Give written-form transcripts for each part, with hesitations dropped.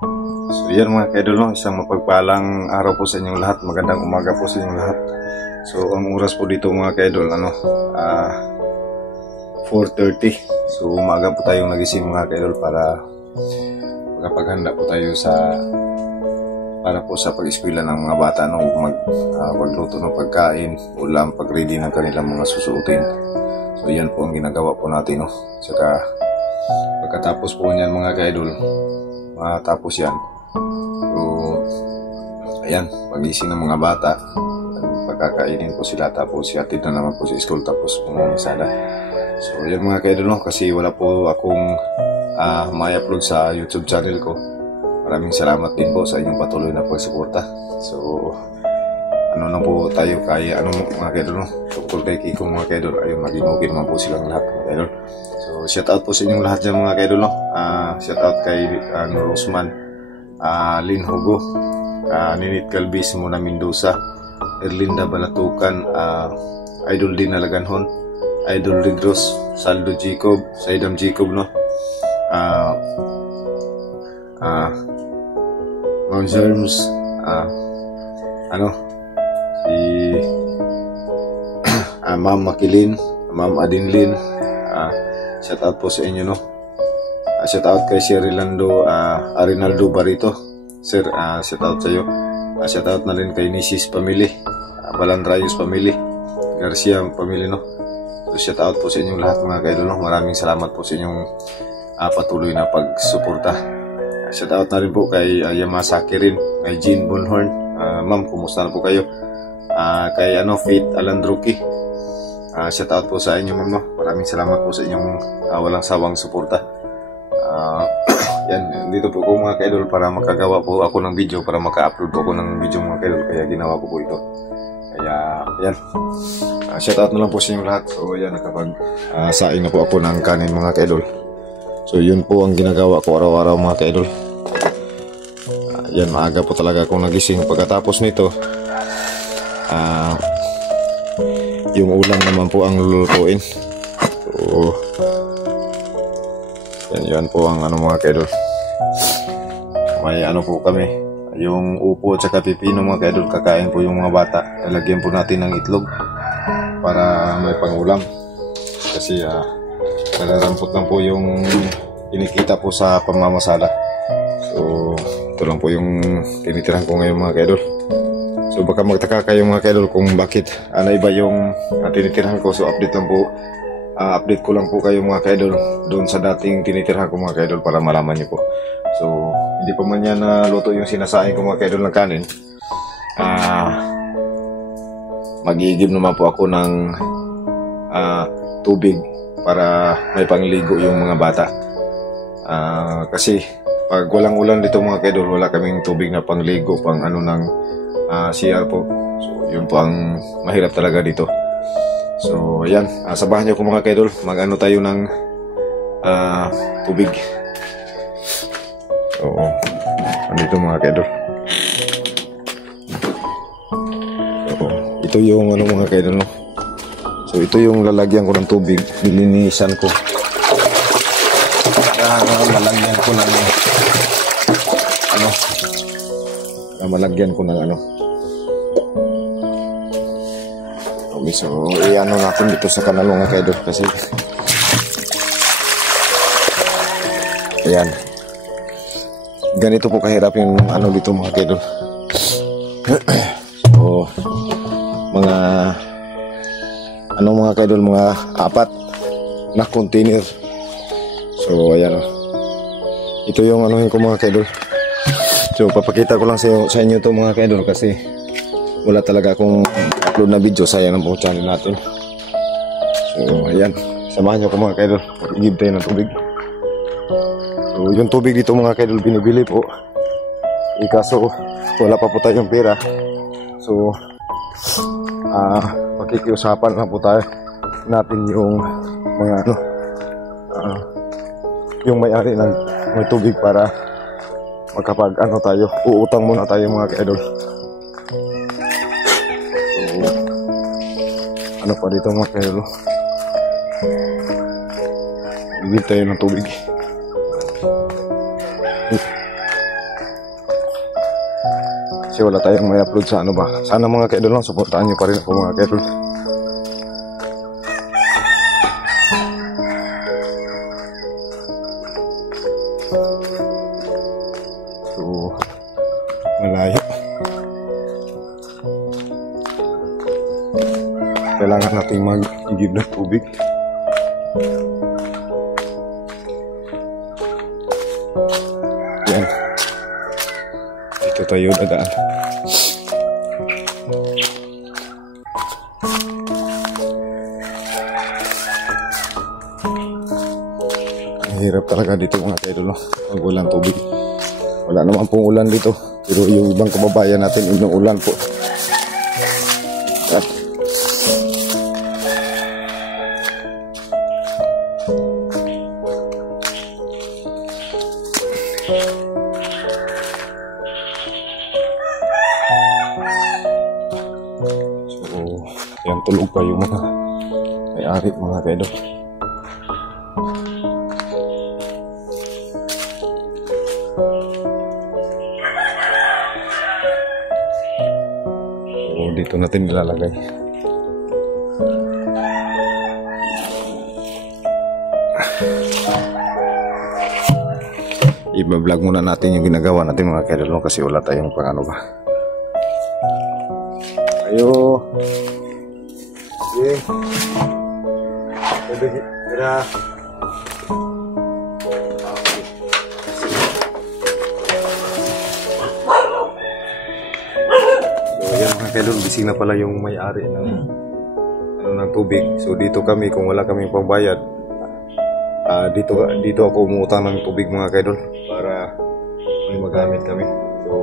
So yan mga kaidol, no? Isang mapagpalang araw po sa inyong lahat. Magandang umaga po sa inyong lahat. So ang oras po dito mga kaidol, 4:30. So umaga po tayong nagising mga kaidol para magpaghanda po tayo para po sa pag-eskwela ng mga bata, no? Pagluto ng pagkain, ulam, pag-ready ng kanilang mga susuotin. So yan po ang ginagawa po natin, no? Saka pagkatapos po niyan mga kaidol, matapos yan, so ayan, pagising ng mga bata, pagkakainin po sila, tapos hatid na naman po sa school, tapos pumunta. So yan mga kaidol, no? Kasi wala po akong may-upload sa YouTube channel ko. Maraming salamat din po sa inyong patuloy na pagsuporta. So ano na po tayo kay mga kaidol, no? Tungkol kay Kiko mga kaidol, ayun, maging naman po silang lahat mga kaidol. So shout out po sa inyong lahat dyan mga kaidol, no? Shout out kay Nur Usman, Lin Hugo, Ninit Galvis, Mona Mendoza, Erlinda Balatukan, Idol Din Alaganhon, Idol Rigros, Saldo Jacob, Saidam Jacob, no? Mount Germs, si Ma'am Makilin, Ma'am Adinlin, shout out po sa inyo, no? Shout out kay Sir Arinaldo Barito, Sir, shout out sa iyo. Shout out na rin kay Nisis Family, Balandrayos Family, Garcia Family, no? So shout out po sa inyong lahat mga kaidol, no? Maraming salamat po sa inyong patuloy na pagsuporta. Shout out na rin po kay Yamasaki rin, kay Jean Bonhorn. Ma'am, kumusta na po kayo? Kay Faith Alandruki, shout out po sa inyo ma'am, no? Maraming salamat po sa inyong walang sawang suporta. Yan, dito po ko mga kaidol para makagawa po ako ng video, para maka-upload po ako ng video mga kaidol, kaya ginawa ko po ito. Kaya yan, shout out na lang po sa inyong lahat. So yan, saing na po ako ng kanin mga kaidol. So yun po ang ginagawa ko araw-araw mga kaidol. Yan, maaga po talaga akong nagising. Pagkatapos nito, yung ulam naman po ang lulutuin. So yan po ang mga kaidol. May po kami, yung upo at saka pipino mga kaidol. Kakain po yung mga bata. Lalagyan po natin ng itlog para may pangulam. Kasi nalarampot lang po yung kinikita po sa pamamasala. So ito lang po yung tinitirahan ko ngayon mga kaidol. So baka magtaka kayo mga kaidol kung bakit iba yung tinitirahan ko. So update ko lang po kayo mga kaidol doon sa dating tinitirahan ko mga kaidol, para malaman niyo po. So hindi pa man yan luto yung sinasain ko mga kaidol ng kanin. Mag-iigib naman po ako ng tubig para may pangligo yung mga bata. Kasi pag walang ulan dito mga kaidol, wala kaming tubig na pangligo, ng CR po. So yun po ang mahirap talaga dito. So yan, sabahan niyo ko mga kaidol, tayo ng tubig. So andito mga kaidol. So ito yung mga kaidol, no? So ito yung lalagyan ko ng tubig, nilinisan ko. Malagyan ko ng malagyan ko ng okay, so natin dito sa kanal mga kaidol, kasi ayan, ganito po kahirap yung dito mga kaidol. So mga kaidol, mga 4 na container. So ayan, ito yung ko mga kaidol. So papakita ko lang sa inyo to mga kaidol, kasi wala talaga akong upload na video, sayang ang buong channel natin. So ayan, samahan nyo ko mga kaidol, mag-igib tayo ng tubig. So yung tubig dito mga kaidol, binibili po, kaso wala pa po tayong pera. So pakikiusapan lang po tayo natin yung mga yung may-ari ng may tubig, para magkapag tayo, uutang muna tayo mga kaidol. So pa dito mga kaidol, bigyan tayo ng tubig. kasi wala tayong may upload sa ano ba. Sana mga kaidol lang, supportahan nyo pa rin ako mga kaidol. So, malayo. Kailangan nating mag-give ng tubig. Yan. Dito tayo dadaan. Mahirap talaga dito mga kaidol, no? Pag walang tubig. Wala naman pong ulan dito. Pero yung ibang kababayan natin, inuulan po. At yan, tulog pa yung mga may-ari mga kaidol. So dito natin nilalagay. I-vlog muna natin yung ginagawa natin mga kaidol kasi wala tayong pang ano ba. Ayo. Tira. So yan mga kaidol, busy na pala yung may-ari ng tubig. So dito kami, kung wala kaming pambayad, dito ako umutang ng tubig mga kaidol para may magamit kami. So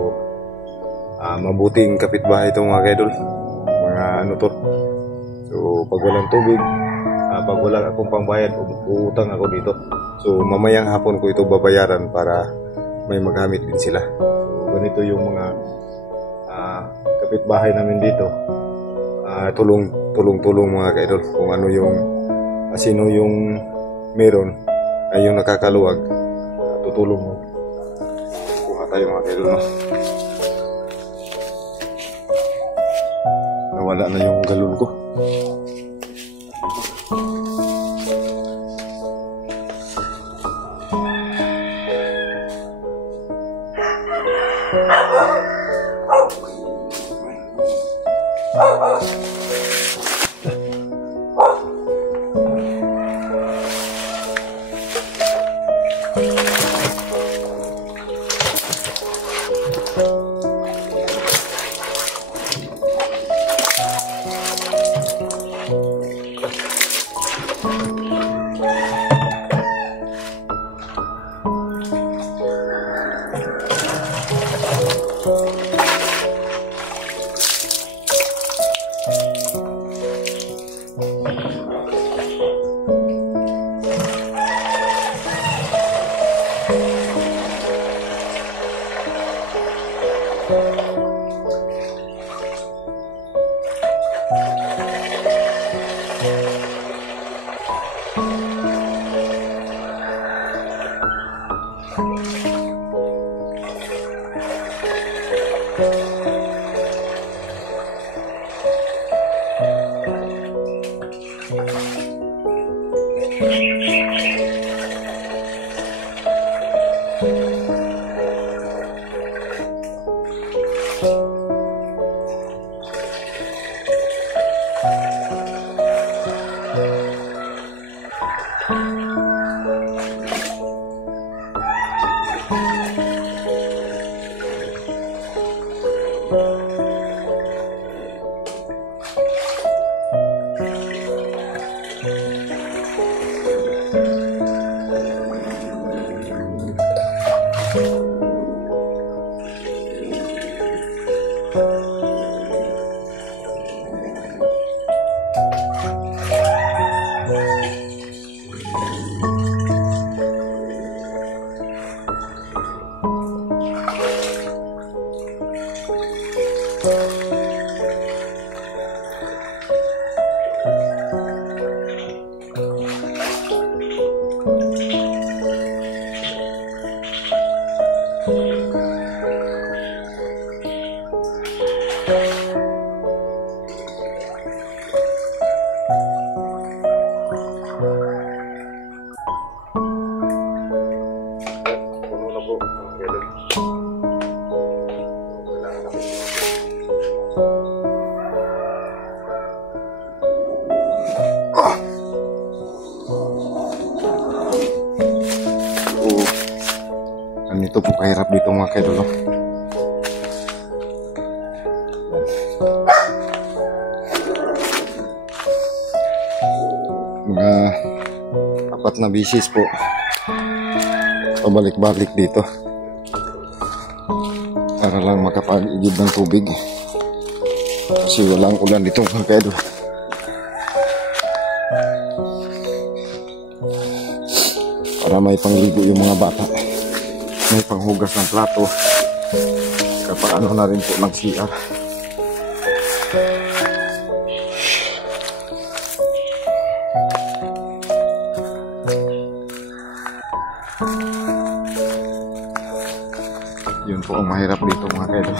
mabuting kapitbahay ito mga kaidol, mga ano to. So pag walang tubig, pag wala akong pambayad, uutang ako dito. So mamayang hapon ko ito babayaran para may magamit din sila. So ganito yung mga kapitbahay namin dito. Tulong-tulong mga kaidol. Kung ano yung sino yung meron ay yung nakakaluwag, tutulong mo. Kuha tayo mga kaidol, no? Nawala na yung galon ko. idol. Ganito po kahirap dito mga kaidol. Mga 4 na bisis po pabalik-balik dito para lang makapag-igib ng tubig kasi walang ulan dito mga kaidol. Para may pangligo yung mga bata, may panghugas ng plato, kapag ano na rin po ng CR. Yun po ang mahirap dito mga kaidol.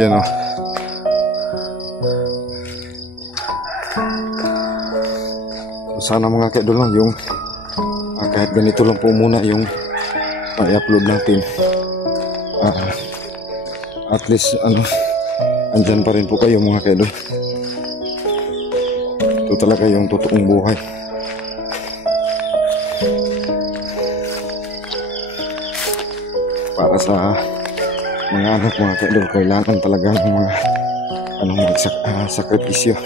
Yan o. Sana mga kaidol lang yung kahit ganito lang po muna yung i-upload natin. At least andyan pa rin po kayo mga kaidol. Ito talaga yung totoong buhay. Para sa mga anak mga kaidol, kailangan talaga ng mga sakripisyo.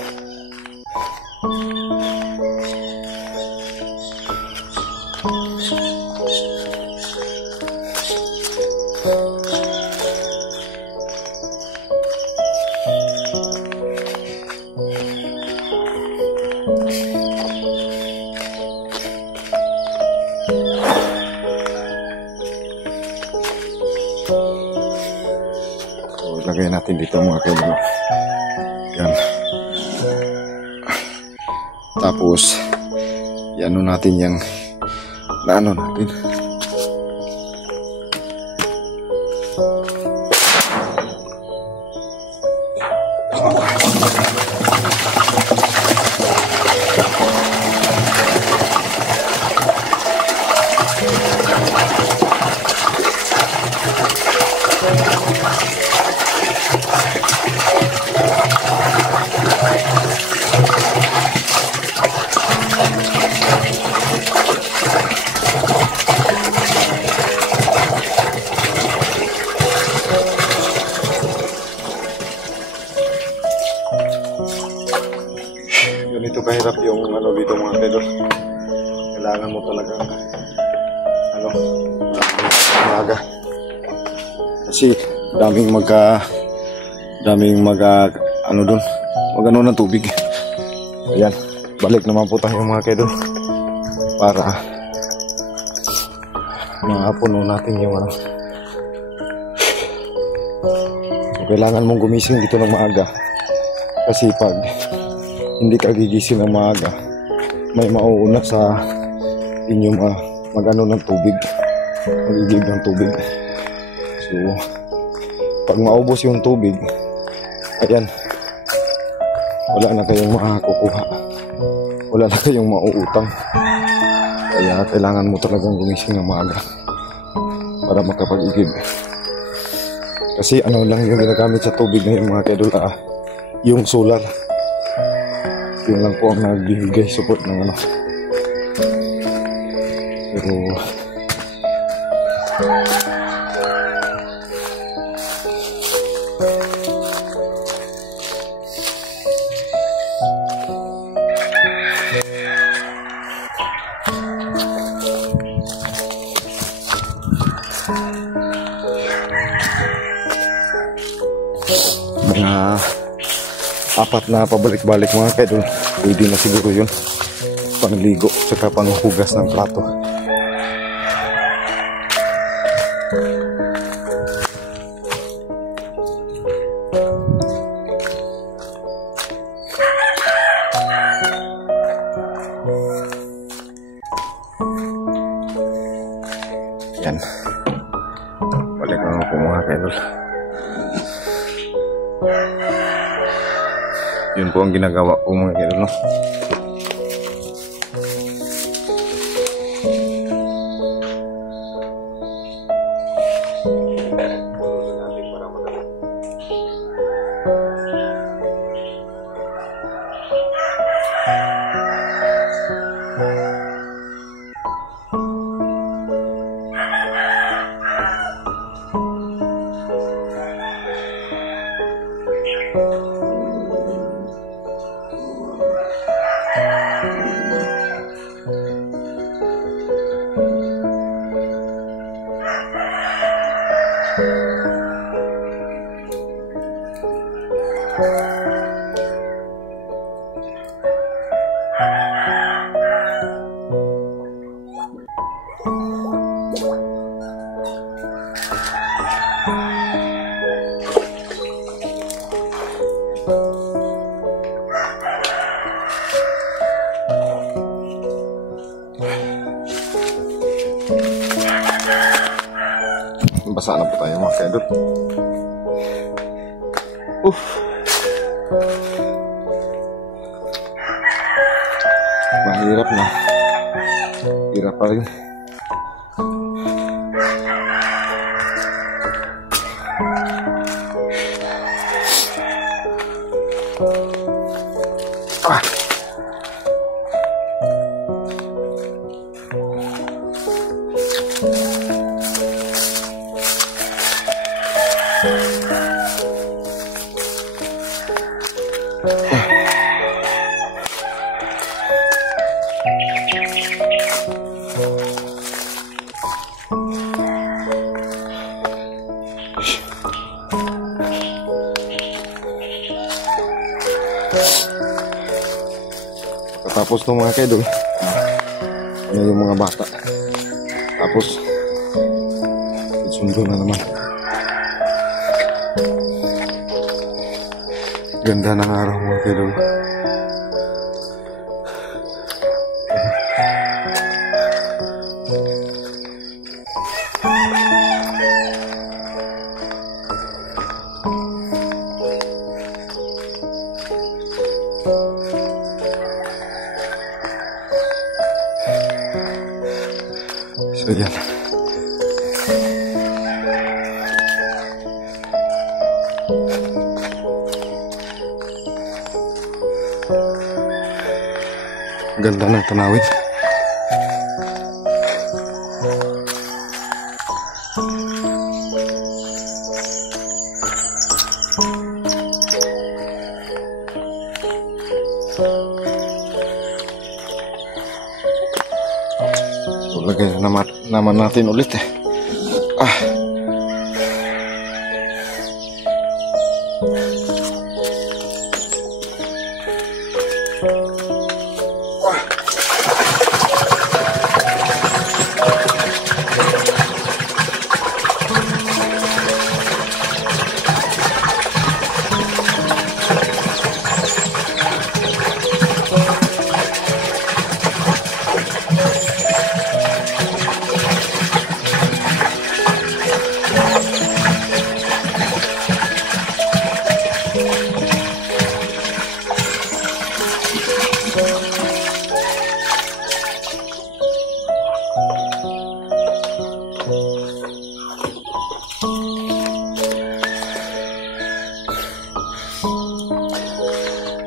Lagay natin dito mga kaidol. Yan. Tapos iano natin yung naano natin. Ganito kahirap yung dito mga kaidol. Kailangan mo talaga umaga. Kasi daming doon, magano ng tubig. Ayan, balik naman po tayo mga kaidol para mapuno natin yung kailangan mong gumising dito ng maaga. Kasi pag hindi ka gigising ng maaga, may mauuna sa inyo mag-ano ng tubig, mag-igib ng tubig. So, pag maubos yung tubig, ayan, wala na kayong makakukuha, wala na kayong mauutang. Kaya kailangan mo talagang gumising ng maaga para makapag-igib. Kasi ano lang yung ginagamit sa tubig ngayon mga kaidol, yung solar. Yun lang po ang nagbibigay support ng pero mga 4 na pabalik-balik mga kaidol, pwede na siguro yun pangligo saka panghugas ng plato. Yan. Balik naman po mga kaidol. Yun po ang ginagawa ko mga kaidol, no? Basa na po tayo mga kaidol. Mahirap na. Hirap pa rin. Tapos nung mga kaidol, yan yung mga bata. Tapos sundo na naman. Ganda ng araw mga kaidol. So yan. Ganda ng tanawin. Lagay naman natin ulit eh.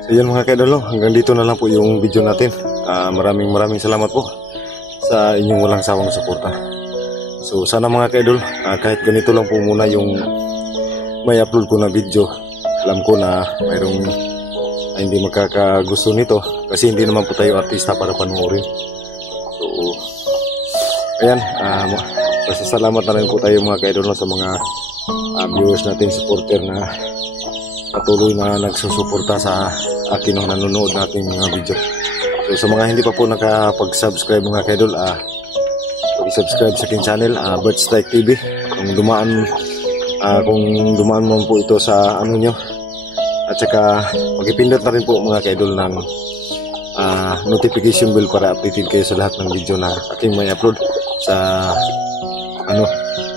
Ayan mga kaidol, hanggang dito na lang po yung video natin. Maraming salamat po sa inyong walang sawang suporta. So sana mga kaidol, kahit ganito lang po muna yung may upload ko na video. Alam ko na mayroong hindi magkakagusto nito kasi hindi naman po tayo artista para panoorin. So ayan, pasasalamat na rin po tayo mga kaidol sa mga viewers natin, supporter na patuloy na nagsusuporta sa akin nung nanonood natin mga video. So sa mga hindi pa po nakapag-subscribe mga kaidol, subscribe sa aking channel, Birds Strike TV. Kung dumaan mo po ito sa ano nyo, at saka mag-ipindot na rin po mga kaidol ng notification bell para updated kayo sa lahat ng video na aking may upload sa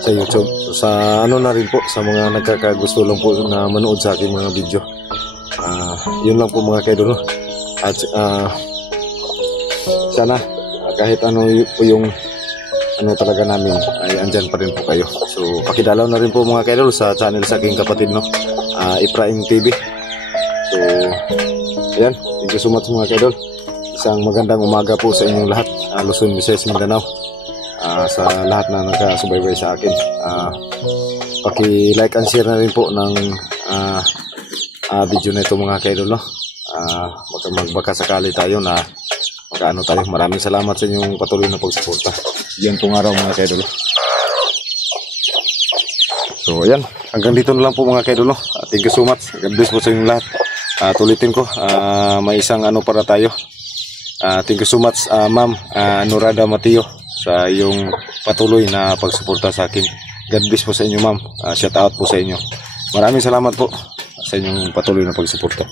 sa YouTube. So, sa na rin po sa mga nagkakagusto lang po na manood sa aking mga video. Yun lang po mga kaidol, no? At sana kahit ano po yung talaga namin ay andyan pa rin po kayo. So pakidalaw na rin po mga kaidol sa channel sa aking kapatid, no? Iprahim TV. So ayan, thank you so much mga kaidol. Isang magandang umaga po sa inyong lahat, Luzon, Visayas, Mindanao. Sa lahat na nagkasubaybay sa akin, paki-like and share na rin po ng video na ito mga kaidol, no? Magbaka sakali tayo na magkaano tayo. Maraming salamat sa inyong patuloy na pagsuporta. Yan pong araw mga kaidol. So ayan, hanggang dito na lang po mga kaidol, no? Thank you so much. God bless po sa inyong lahat. Tulitin ko, may isang para tayo. Thank you so much, Ma'am Norada Mateo, sa iyong patuloy na pagsuporta sa akin. God bless po sa inyo, ma'am. Shout out po sa inyo. Maraming salamat po sa inyong patuloy na pagsuporta.